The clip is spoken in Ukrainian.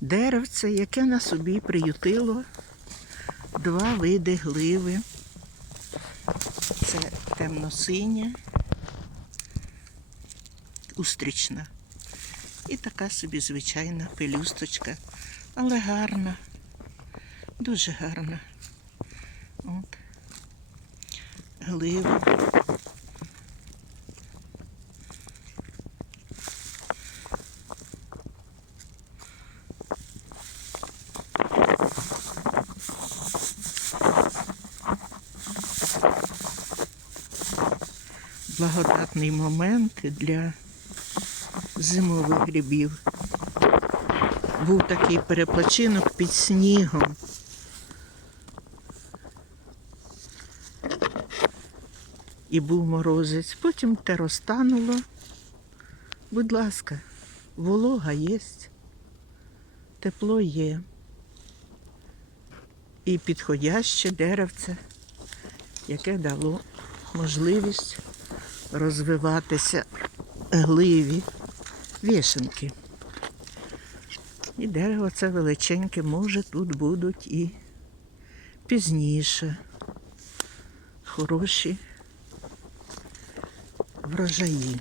Деревце, яке на собі приютило два види гливи. Це темно-синя, устрічна. І така собі звичайна пелюсточка, але гарна, дуже гарна. От. Глива. Благодатний момент для зимових грибів. Був такий перепочинок під снігом. І був морозець. Потім те розтануло. Будь ласка, волога є, тепло є. І підходяще деревце, яке дало можливість розвиватися гливі вішенки. І дерево це величеньке, може тут будуть і пізніше хороші врожаї.